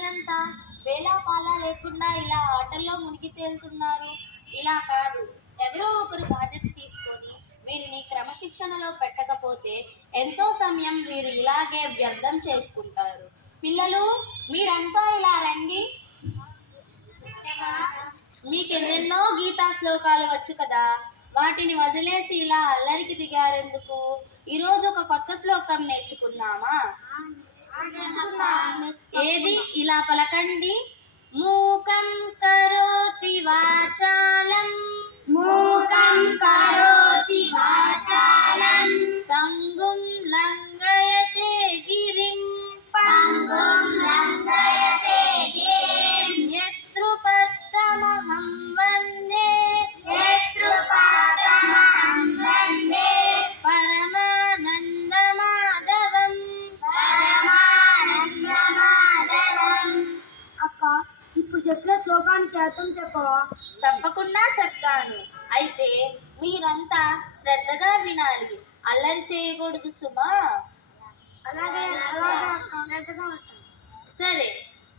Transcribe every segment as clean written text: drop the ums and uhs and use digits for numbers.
పిల్లలంతా వేళాపాలా లేకుండా ఇలా ఆటల్లో మునిగి తేలుతున్నారు? ఇలా కాదు. ఎవరో ఒకరు బాధ్యత తీసుకొని వీరిని క్రమశిక్షణలో పెట్టకపోతే ఎంతో సమయం వీరు ఇలాగే వ్యర్థం చేసుకుంటారు. పిల్లలు, మీరంతా ఇలా రండి. మీకెన్నెన్నో గీతా శ్లోకాలు వచ్చు కదా, వాటిని వదిలేసి ఇలా అల్లరికి దిగారెందుకు? ఈరోజు ఒక కొత్త శ్లోకం నేర్చుకుందామా? ఏది? ఇలా పలకండి. మూకం కరోతి వాచాలం, మూకం కరోతి వాచాలం, పంగుం లంఘయతే గిరిం, పంగుం లంఘయతే గిరిం, యత్కృపత్తమహం వందే, యత్కృపాతమహం వందే, పరమానందమాధవం. పరమానందమాధవం. అక్క, ఇప్పుడు చెప్పిన శ్లోకానికి అర్థం చెప్పవా? తప్పకుండా చెప్తాను. అయితే మీరంతా శ్రద్ధగా వినాలి, అల్లరి చేయకూడదు సుమా. అలాగే అక్క. సరే.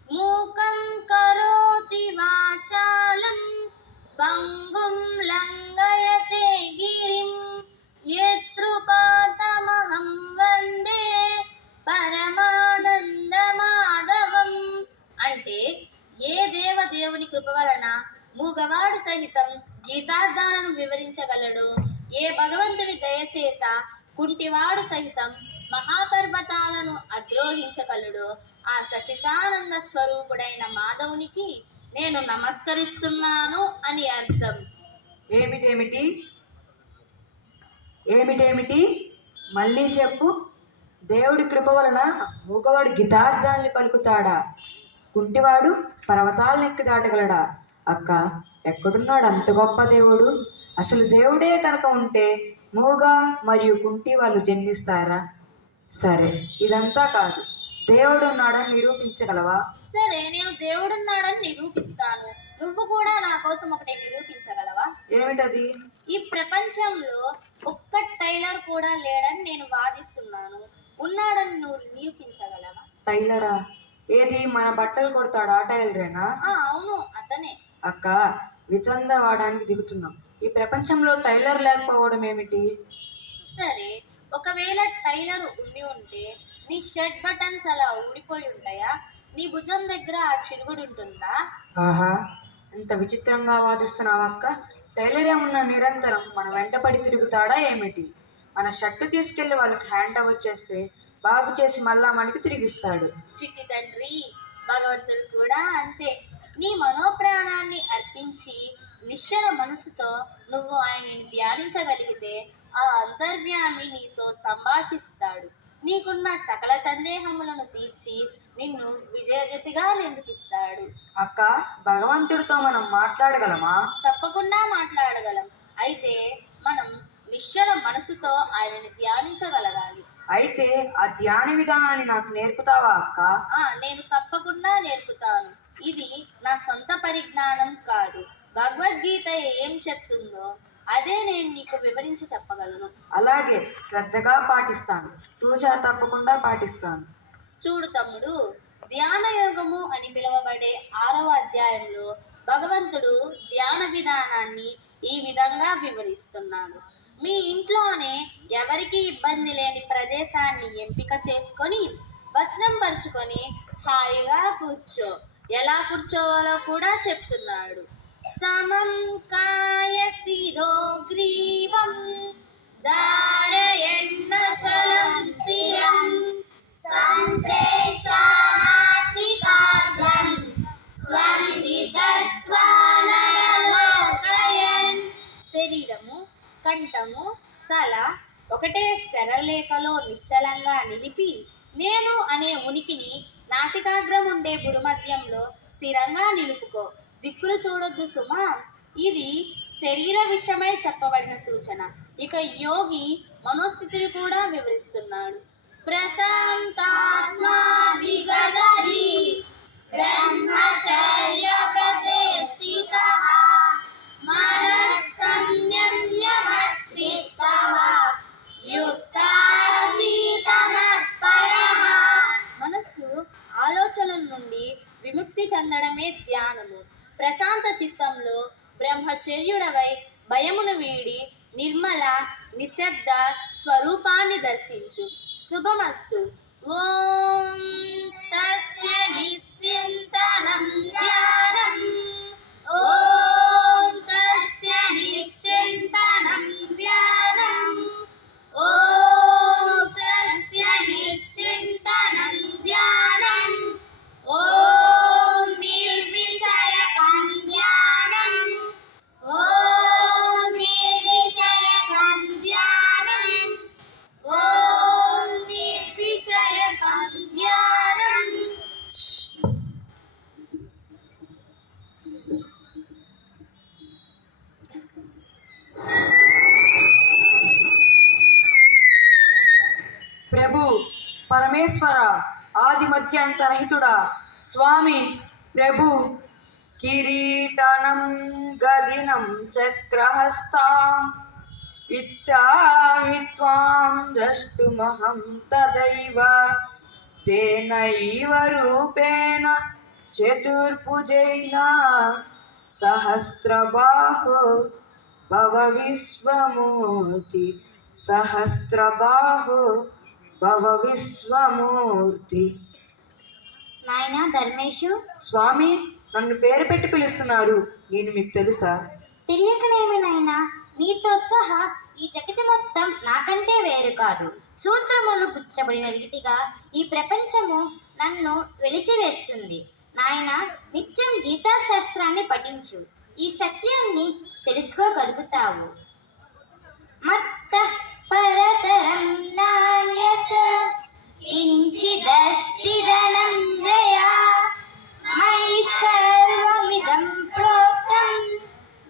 మూకం కరోతి వాచాలం, పంగుం లంఘయతే గిరిం, యత్కృపాతమహం వందే పరమానందమాధవం. అంటే ఏ దేవుని కృప వలన మూగవాడు సహితం గీతార్థాలను వివరించగలడు, ఏ భగవంతుడి దయచేత కుంటివాడు సహితం మహాపర్వతాలను అద్రోహించగలడు, ఆ సచితానంద స్వరూపుడైన మాధవునికి నేను నమస్కరిస్తున్నాను అని అర్థం. ఏమిటేమిటి? మళ్ళీ చెప్పు. దేవుడి కృప వలన మూగవాడు గీతార్థాన్ని పలుకుతాడా? కుంటివాడు పర్వతాలను ఎక్కి దాటగలడా? అక్క, ఎక్కడున్నాడు అంత గొప్ప దేవుడు? అసలు దేవుడే కనుక ఉంటే మూగ మరియు కుంటి వాళ్ళు జన్మిస్తారా? సరే, ఇదంతా కాదు. దేవుడు ఉన్నాడని నిరూపించగలవా? సరే, నేను దేవుడున్నాడని నిరూపిస్తాను. నువ్వు కూడా నా కోసం ఒకటి నిరూపించగలవా? ఏమిటది? ఈ ప్రపంచంలో ఒక్క టైలర్ కూడా లేడని నేను వాదిస్తున్నాను. ఉన్నాడని నువ్వు నిరూపించగలవా? టైలరా? ఏది, మన బట్టలు కొడతాడా టైలరేనా? అవును, అతనే. అక్క, విచంద వాడానికి దిగుతున్నాం. ఈ ప్రపంచంలో టైలర్ లేకపోవడం ఏమిటి? సరే, ఒకవేళ టైలర్ ఉండి ఉంటే నీ షర్ట్ బటన్స్ అలా ఊడిపోయి ఉంటాయా? నీ భుజం దగ్గర ఆ చిరుగుడు ఉంటుందా? ఆహా, ఎంత విచిత్రంగా వాదిస్తున్నావు అక్క. టైలర్ ఏమన్నా నిరంతరం మన వెంటపడి తిరుగుతాడా ఏమిటి? మన షర్టు తీసుకెళ్లి వాళ్ళకి హ్యాండ్ ఓవర్ చేస్తే బాగు చేసి మళ్ళా మనకి తిరిగిస్తాడు. చిట్టి తండ్రి, భగవంతుడు కూడా అంతే. నీ మనోప్రాణాన్ని అర్పించి నిశ్చల మనసుతో నువ్వు ఆయనని ధ్యానించగలిగితే ఆ అంతర్యామి నీతో సంభాషిస్తాడు. నీకున్న సకల సందేహములను తీర్చి నిన్ను విజయదశగా నిరూపిస్తాడు. అక్క, భగవంతుడితో మనం మాట్లాడగలమా? తప్పకుండా మాట్లాడగలం. అయితే మనం నిశ్చల మనసుతో ఆయనని ధ్యానించగలగాలి. అయితే ఆ ధ్యాన విధానాన్ని నాకు నేర్పుతావా అక్క? నేను తప్పకుండా నేర్పుతాను. ఇది నా సొంత పరిజ్ఞానం కాదు. భగవద్గీత ఏం చెప్తుందో అదే నేను నీకు వివరించి చెప్పగలను. అలాగే, శ్రద్ధగా పాటిస్తాను. తూచా తప్పకుండా పాటిస్తాను. చూడు తమ్ముడు, ధ్యాన యోగము అని పిలువబడే 6వ అధ్యాయంలో భగవంతుడు ధ్యాన విధానాన్ని ఈ విధంగా వివరిస్తున్నాడు. మీ ఇంట్లోనే ఎవరికి ఇబ్బంది లేని ప్రదేశాన్ని ఎంపిక చేసుకొని వస్త్రం పరుచుకొని హాయిగా కూర్చో. ఎలా కూర్చోవాలో కూడా చెప్తున్నాడు. సమం కాయ శిరో గ్రీవం ధారయన్నచలం స్థిరం సంప్రేక్షానాసికాగ్రం స్వం దిశస్వానరలోకయన్. శరీరము, కంఠము, తల ఒకటే శరలేఖలో నిశ్చలంగా నిలిపి నేను అనే ఉనికిని నాసికాగ్రం ఉండే భురుమధ్యంలో స్థిరంగా నిలుపుకో. దిక్కులు చూడొద్దు సుమా. ఇది శరీర విషయమై చెప్పబడిన సూచన. ఇక యోగి మనోస్థితిని కూడా వివరిస్తున్నాడు. ప్రశాంతాత్మా విగదరి బ్రహ్మచర్య ప్రతిష్ఠితః మనస్సంయమ్య మచ్చిత్తః యుక్తాసీత మత్పరః. మనస్సు ఆలోచనల నుండి చెందడమే ధ్యానము. ప్రశాంత చిత్తంలో బ్రహ్మచర్యుడవై భయమును వీడి నిర్మల నిశ్శబ్ద స్వరూపాన్ని దర్శించు. శుభమస్తు. ఓం తస్య నిశ్చింతనం ధ్యానం. ఓం తస్య నిశ్చింతనం ధ్యానం. ఓం తస్య నిశ్చింతనం ధ్యానం. ఓం నిర్విషయకం ధ్యానం. ఓం నిర్విషయకం ధ్యానం. ఓం నిర్విషయకం ధ్యానం. ప్రభు, పరమేశ్వర, ఆది మధ్యాంతరహితుడా, స్వామి, ప్రభు, కిరీటనం గదినం చక్రహస్తాం ఇచ్చామి త్వాం ద్రష్టుమహం తదైవ తేనైవ రూపేణ చతుర్భుజైన సహస్రబాహో భవ విశ్వమూర్తి. సహస్రబాహో భవ విశ్వమూర్తి. నాయనా ధర్మేషు, స్వామి, నన్ను పేరు పెట్టి పిలుస్తున్నారు. నేను మీకు తెలుసా? తెలియకనేమి నాయనా, నీతో సహా ఈ జగతి మొత్తం నాకంటే వేరు కాదు. సూత్రములు గుచ్చబడిన రీతిగా ఈ ప్రపంచము నన్ను వెలిసివేస్తుంది. నాయన, నిత్యం గీతాశాస్త్రాన్ని పఠించు. ఈ సత్యాన్ని తెలుసుకోగలుగుతావు. మత్త పరతరం నాణ్యత కించిదస్తి ధనంజయ మయి సర్వమిదం ప్రోక్తం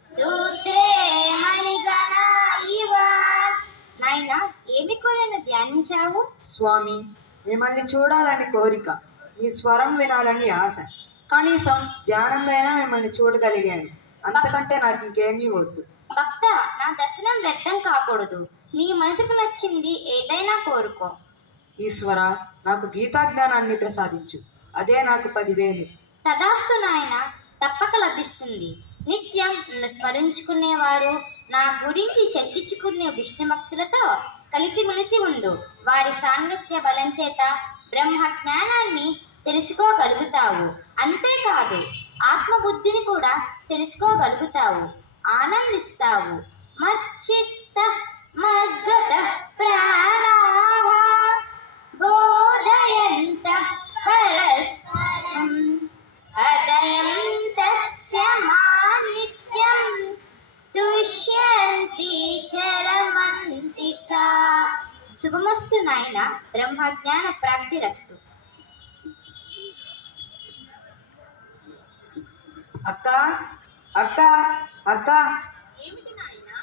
స్తోత్రే మణిగణా ఇవ. నాయనా, ఏమి కోరిన ధ్యానించావు? స్వామి, మిమ్మల్ని చూడాలని కోరిక, మీ స్వరం వినాలని ఆశ. కనీసం ధ్యానంలోనైనా మిమ్మల్ని చూడగలిగాను. అంతకంటే నాకు ఇంకేమీ వద్దు. భక్త, నా దర్శనం వ్యర్థం కాకూడదు. నీ మనసుకు నచ్చింది ఏదైనా కోరుకో. ఈశ్వర, నాకు గీతా జ్ఞానాన్ని ప్రసాదించు. అదే నాకు 10,000. తదాస్తు నాయన, తప్పక లభిస్తుంది. నిత్యం నన్ను స్మరించుకునేవారు, నా గురించి చర్చించుకునే విష్ణు భక్తులతో కలిసిమెలిసి ఉండు. వారి సాంగత్య బలం చేత బ్రహ్మ జ్ఞానాన్ని తెలుసుకోగలుగుతావు. అంతేకాదు, ఆత్మబుద్ధిని కూడా తెలుసుకోగలుగుతావు. ఆనందిస్తావు. మచ్చిత్త మద్గత ప్రాణాః బోధయంత పరస్పరం అదయం తస్య మానిత్యం తుష్యంతి చరమంతి చ. శుభమస్తు నాయన. బ్రహ్మజ్ఞాన ప్రాప్తిరస్తు. అక్క, అక్క, అక్క, ఏమిటి నాయనా?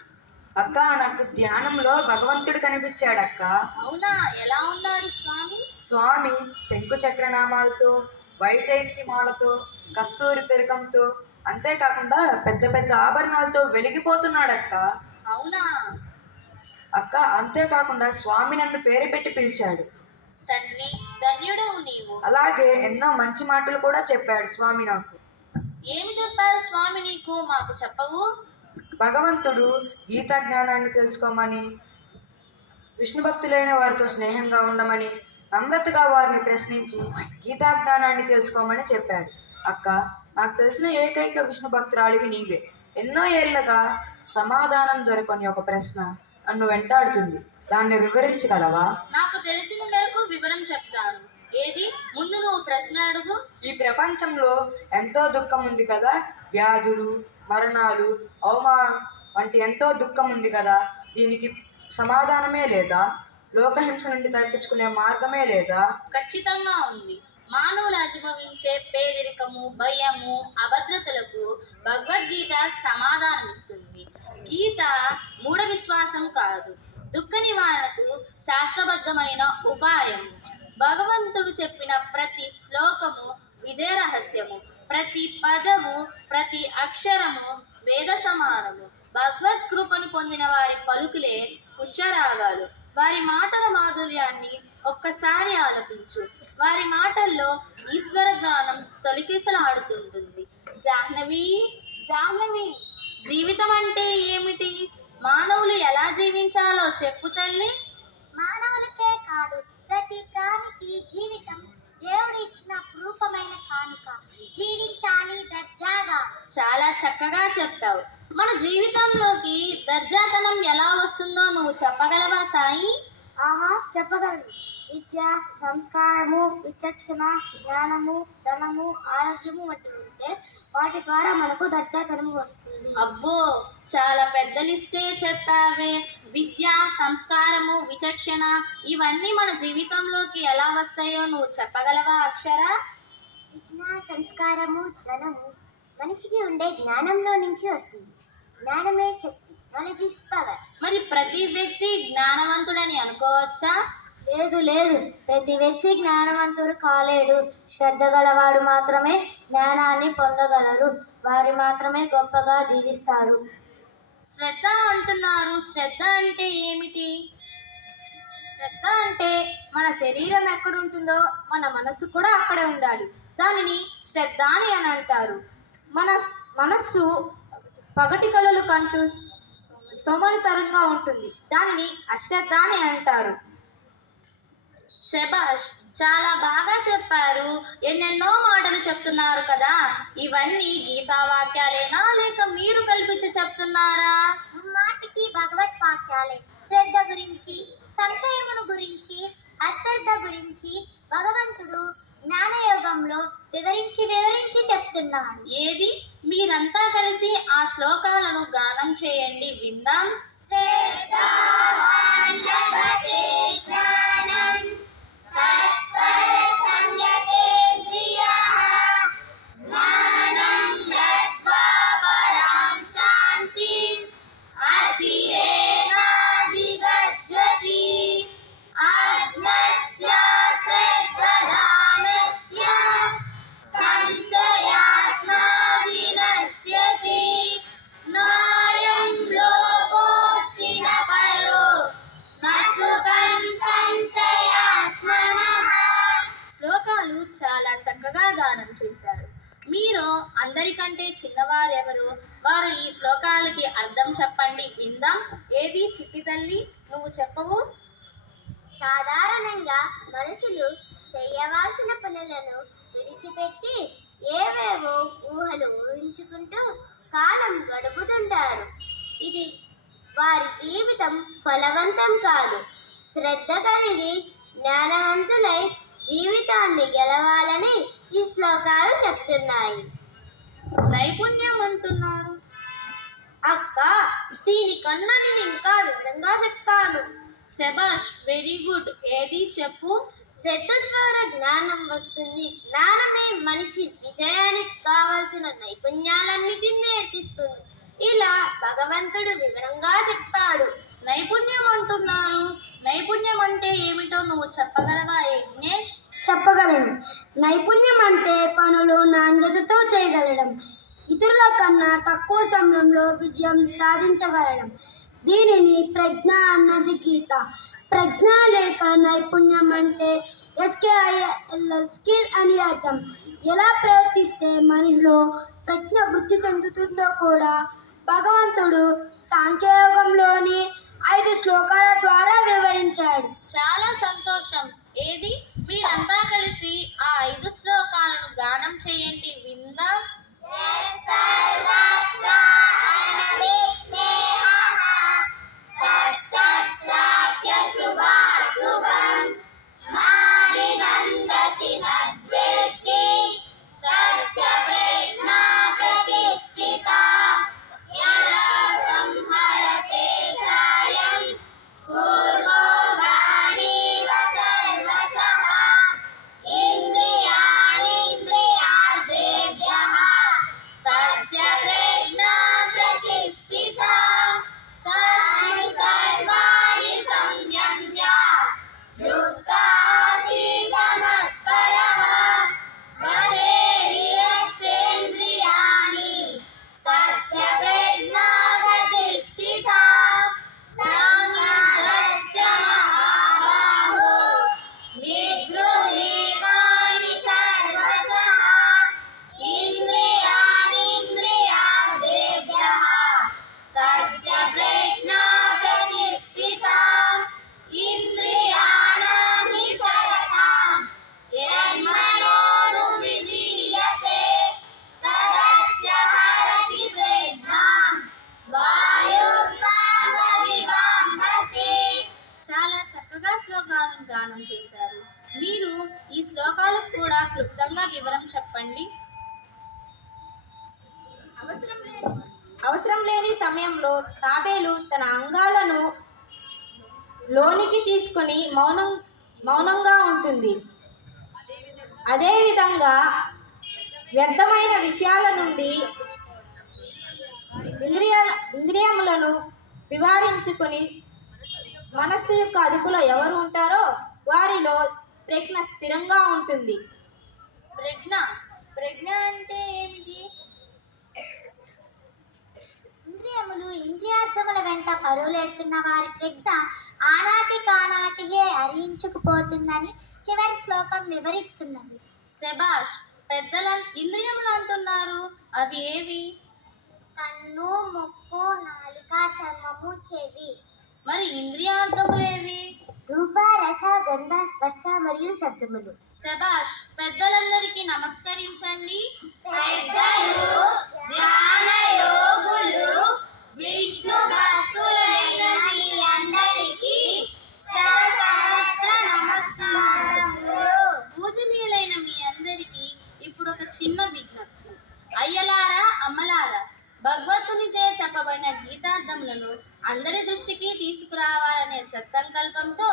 అక్క, నాకు ధ్యానంలో భగవంతుడు కనిపించాడక్క. అవునా? ఎలా ఉన్నాడు స్వామి? స్వామి శంకు చక్రనామాలతో, వైజయంతి మాలతో, కస్తూరి తిలకంతో, అంతేకాకుండా పెద్ద పెద్ద ఆభరణాలతో వెలిగిపోతున్నాడక్క. అవునా? అక్క, అంతేకాకుండా స్వామి నన్ను పేరు పెట్టి పిలిచాడు. తండ్రి, ధన్యుడవు నీవు. అలాగే ఎన్నో మంచి మాటలు కూడా చెప్పాడు స్వామి నాకు. ఏమి చెప్పారు స్వామి నీకు? మాకు చెప్పవు? భగవంతుడు గీతా జ్ఞానాన్ని తెలుసుకోమని, విష్ణు భక్తులైన వారితో స్నేహంగా ఉండమని, నమ్రతగా వారిని ప్రశ్నించి గీతా జ్ఞానాన్ని తెలుసుకోమని చెప్పాడు. అక్క, నాకు తెలిసిన ఏకైక విష్ణు భక్తురాలివి నీవే. ఎన్నో ఏళ్ళగా సమాధానం దొరకని ఒక ప్రశ్న నన్ను వెంటాడుతుంది. దాన్ని వివరించగలవా? నాకు తెలిసిన మేరకు వివరం చెప్తాను. ఏది? ముందు నువ్వు ప్రశ్న అడుగు. ఈ ప్రపంచంలో ఎంతో దుఃఖం ఉంది కదా. వ్యాధులు, మరణాలు, అవమానం వంటి ఎంతో దుఃఖం ఉంది కదా. దీనికి సమాధానమే లేదా? లోకహింస నుండి తప్పించుకునే మార్గమే లేదా? ఖచ్చితంగా ఉంది. మానవులు అనుభవించే పేదరికము, భయము, అభద్రతలకు భగవద్గీత సమాధానమిస్తుంది. గీత మూఢ విశ్వాసం కాదు, దుఃఖ నివారణకు శాస్త్రబద్ధమైన ఉపాయము. భగవంతుడు చెప్పిన ప్రతి శ్లోకము విజయ రహస్యము. ప్రతి పదము, ప్రతి అక్షరము వేద సమానము. భగవద్ కృపను పొందిన వారి పలుకులే పుష్యరాగాలు. వారి మాటల మాధుర్యాన్ని ఒక్కసారి ఆలపించు. వారి మాటల్లో ఈశ్వర గానం తొలికిసలాడుతుంటుంది. జాహ్నవి, జాహ్నవి, జీవితం అంటే ఏమిటి? మానవులు ఎలా జీవించాలో చెప్పు తల్లి. మానవులకే కాదు, ప్రతి ప్రాణికి జీవితం దేవుడు ఇచ్చిన రూపమైన కానుక. జీవించాలి దర్జాగా. చాలా చక్కగా చెప్పావు. మన జీవితంలోకి దర్జాతనం ఎలా వస్తుందో నువ్వు చెప్పగలవా సాయి? ఆహా, చెప్పగలను. విద్య, సంస్కారము, విచక్షణ, జ్ఞానము, ధనము, ఆరోగ్యము వంటి ఉంటే వాటి ద్వారా మనకు దర్జాతనం వస్తుంది. అబ్బో, చాలా పెద్ద లిస్టే చెప్పావే. విద్య, సంస్కారము, విచక్షణ ఇవన్నీ మన జీవితంలోకి ఎలా వస్తాయో నువ్వు చెప్పగలవా అక్షర? విజ్ఞ, సంస్కారము, ధనము మనిషికి ఉండే జ్ఞానంలో నుంచి వస్తుంది. జ్ఞానమే శక్తి. Knowledge is power. మరి ప్రతి వ్యక్తి జ్ఞానవంతుడని అనుకోవచ్చా? లేదు లేదు, ప్రతి వ్యక్తి జ్ఞానవంతుడు కాలేడు. శ్రద్ధ గలవాడు మాత్రమే జ్ఞానాన్ని పొందగలరు. వారు మాత్రమే గొప్పగా జీవిస్తారు. శ్రద్ధ అంటున్నారు. శ్రద్ధ అంటే ఏమిటి? శ్రద్ధ అంటే మన శరీరం ఎక్కడుంటుందో మన మనస్సు కూడా అక్కడే ఉండాలి. దానిని శ్రద్ధ అని అంటారు. మన మనస్సు పగటి కలలు కంటూ సోమరితరంగా ఉంటుంది. దానిని అశ్రద్ధ అని అంటారు. శభాష్, చాలా బాగా చెప్పారు. ఎన్నెన్నో మాటలు చెప్తున్నారు కదా. ఇవన్నీ గీతా వాక్యాలేనా లేక మీరు కల్పించి చెప్తున్నారా? మాటికి భగవత్ వాక్యాలే. శ్రద్ధ గురించి, సంశయమును గురించి, అశ్రద్ధ గురించి భగవంతుడు జ్ఞానయోగంలో వివరించి చెప్తున్నాడు. ఏది, మీరంతా కలిసి ఆ శ్లోకాలను గానం చేయండి, విందాం. శ్లోకాలు చాలా చక్కగా గానం చేశారు. మీరు అందరికంటే చిన్నవారెవరు? వారు ఈ శ్లోకాలకి అర్థం చెప్పండి, విందాం. ఏది చిట్టి తల్లి, నువ్వు చెప్పవు? సాధారణంగా మనుషులు చేయవలసిన పనులను విడిచిపెట్టి ఏవేవో ఊహలు ఊహించుకుంటూ కాలం గడుపుతుంటారు. ఇది వారి జీవితం ఫలవంతం కాదు. శ్రద్ధ కలిగి జ్ఞానవంతులై జీవితాన్ని గెలవాలని ఈ శ్లోకాలు చెప్తున్నాయి. నైపుణ్యం అంటున్నారు. అక్క, దీనికన్నా నేను ఇంకా వివరంగా చెప్తాను. శభాష్, వెరీ గుడ్. ఏది చెప్పు? శ్రద్ధ ద్వారా జ్ఞానం వస్తుంది. జ్ఞానమే మనిషి విజయానికి కావలసిన నైపుణ్యాలన్నిటిని నేర్పిస్తుంది. ఇలా భగవంతుడు వివరంగా చెప్పాడు. నైపుణ్యం అంటున్నారు. నైపుణ్యం అంటే ఏమిటో నువ్వు చెప్పగలవా యజ్ఞేష్? చెప్పగలను. నైపుణ్యం అంటే పనులు నాణ్యతతో చేయగలడం, ఇతరుల కన్నా తక్కువ సమయంలో విజయం సాధించగలడం. దీనిని ప్రజ్ఞ అన్నది గీత. ప్రజ్ఞ లేక నైపుణ్యం అంటే SKILL స్కిల్ అని అర్థం. ఎలా ప్రవర్తిస్తే మనిషిలో ప్రజ్ఞ వృద్ధి చెందుతుందో కూడా భగవంతుడు సాంఖ్యయోగంలోని 5 శ్లోకాల ద్వారా వివరించాడు. చాలా సంతోషం. ఏది, మీరంతా కలిసి ఆ 5 శ్లోకాలను గానం చేయండి, విందాం. శ్లోకాలు కూడా క్లుప్తంగా వివరం చెప్పండి. అవసరం లేని సమయంలో తాబేలు తన అంగాలను లోనికి తీసుకొని మౌనంగా ఉంటుంది. అదేవిధంగా వ్యర్థమైన విషయాల నుండి ఇంద్రియములను నివారించుకొని మనస్సు యొక్క అదుపులో ఎవరు ఉంటారో వారిలో ప్రజ్ఞ స్థిరంగా ఉంటుంది. ప్రజ్ఞ అంటే ఏమిటి? ఇంద్రియార్థముల వెంట పరువులెడుతున్న వారి ప్రజ్ఞ ఆనాటికానాటికే హరించుకుపోతుందని చివరి శ్లోకం వివరిస్తున్నది. శబాష్, పెద్దల ఇంద్రియములు అంటున్నారు, అవి ఏవి? కన్ను, ముక్కు, నాలుక, చర్మము, చెవి. మరి ఇంద్రియార్థములేవి? రూప, రస, గంధ, స్పర్శ మరియు శబ్దములు. శబాష్, పెద్దలందరికీ నమస్కరించండి. పెద్దలు, ధ్యాన యోగులు, విష్ణు భక్తులైన మీ అందరికీ సహస్ర నమస్కారములు. పూజనీయులైన మీ అందరికీ ఇప్పుడు ఒక చిన్న విజ్ఞప్తి. అయ్యలారా, అమ్మలారా, భగవద్తునిచే చెప్పబడిన గీతార్థములను అందరి దృష్టికి తీసుకురావాలనే సత్సంకల్పంతో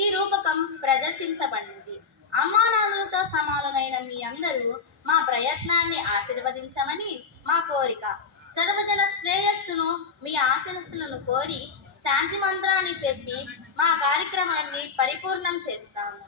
ఈ రూపకం ప్రదర్శించబడింది. అమ్మానాన్నలతో సమానులైన మీ అందరూ మా ప్రయత్నాన్ని ఆశీర్వదించమని మా కోరిక. సర్వజన శ్రేయస్సును మీ ఆశీస్సులను కోరి శాంతి మంత్రాన్ని చెప్పి మా కార్యక్రమాన్ని పరిపూర్ణం చేస్తాము.